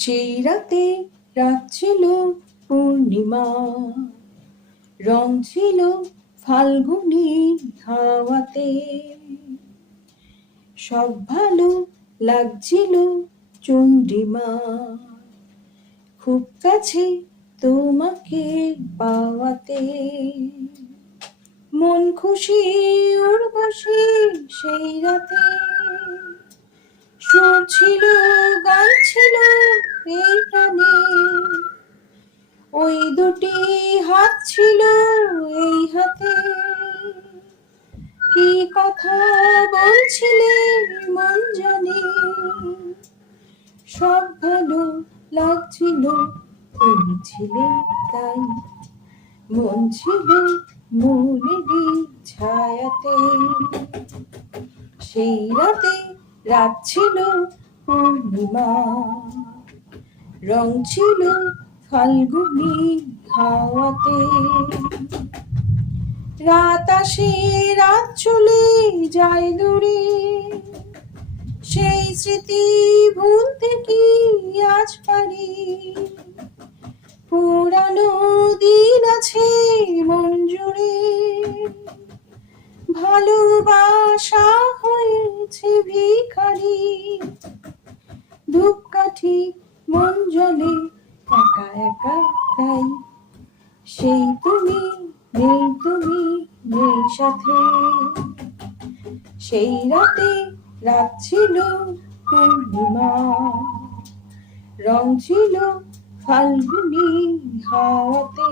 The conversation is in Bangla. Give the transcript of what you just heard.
সেই রাতে রাত ছিল পূর্ণিমা, রং ছিল ফাল্গুনি হাওয়াতে। সব ভালো লাগছিল চন্দ্রিমা, খুব কাছে তোমাকে পাওয়াতে। মন খুশি উর্বশী সেই রাতে, সুর ছিল গান ছিল এই প্রাণে। ওই দুটি হাত ছিল এই হাতে, কি কথা বলছিলে মন জানে। সব ভালো লাগছিল, তুমি ছিলে তাই, মন ছিল মনেরই ছায়াতে। সেই রাতে রাত ছিল পূর্ণিমা, রং ছিল ফাল্গুনি হাওয়াতে। রাত আসে রাত চলে যায় দূরে, সেই স্মৃতি ভুলতে কি আজ পারি। পুরানো দিন আছে মন জুড়ে, ভালোবাসা হয়েছে ভিখারি। ধূপকাঠি মন জ্বলে একা একা তাই, সেই তুমি নেই, তুমি নেই সাথে। সেই রাতে রাত ছিল পূর্ণিমা, রং ছিল ফাল্গুনি হাওয়াতে।